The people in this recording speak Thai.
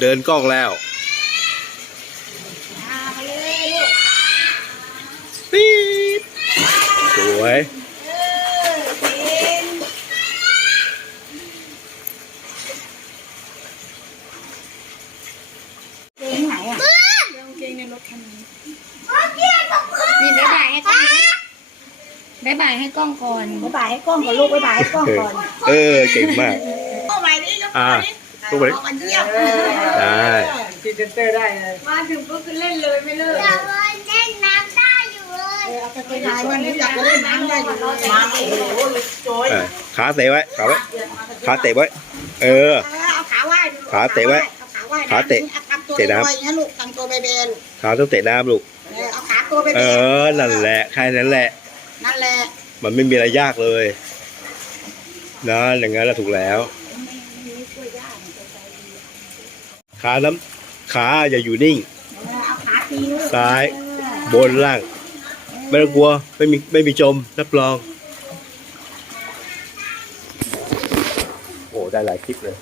เดินกล้องแล้วปี๊ดสวยเกงไหนอะเกงในรถคันนี้บายบายให้กล้อง บายบายให้กล้องก่อนบ๊ายบายให้กล้องก่อนลูกบ๊ายบายให้กล้องเออก่อนเออเก่งมากเข้าไปนี่ยกอ่าลูกไปดิมันเยี่ยมได้พรีเซนเตอร์ได้เลยมาถึงก็คือเล่นเลยไม่เลิกเล่นน้ำได้อยู่เลยเอาไปไปถ่ายวันนี้อยากจะเล่นน้ำได้อยู่เลยมาโอ้โหโจยเออขาเตะไว้ขาไว้ขาเตะไว้เออเอาขาไหว้ดูขาเตะไว้เอาขาไหว้ขาเตะอาทำตัวเตะน้ำลอยๆอย่างนี้ลูกทำตัวเบเบลูกขาต้องเตะน้ำลูกเออเอาขาตัวเบเบเออนั่นแหละแค่นั้นแหละ นั่นแหละมันไม่มีอะไรยากเลย นะอย่างนั้นแหละถูกแล้ว ขาน้ำขาอย่าอยู่นิ่งเออเอาขาตีลูกซ้ายบนล่าง ไม่ต้องกลัวไม่มีไม่มีจมรับรอง โอ้ได้หลายคลิปเลย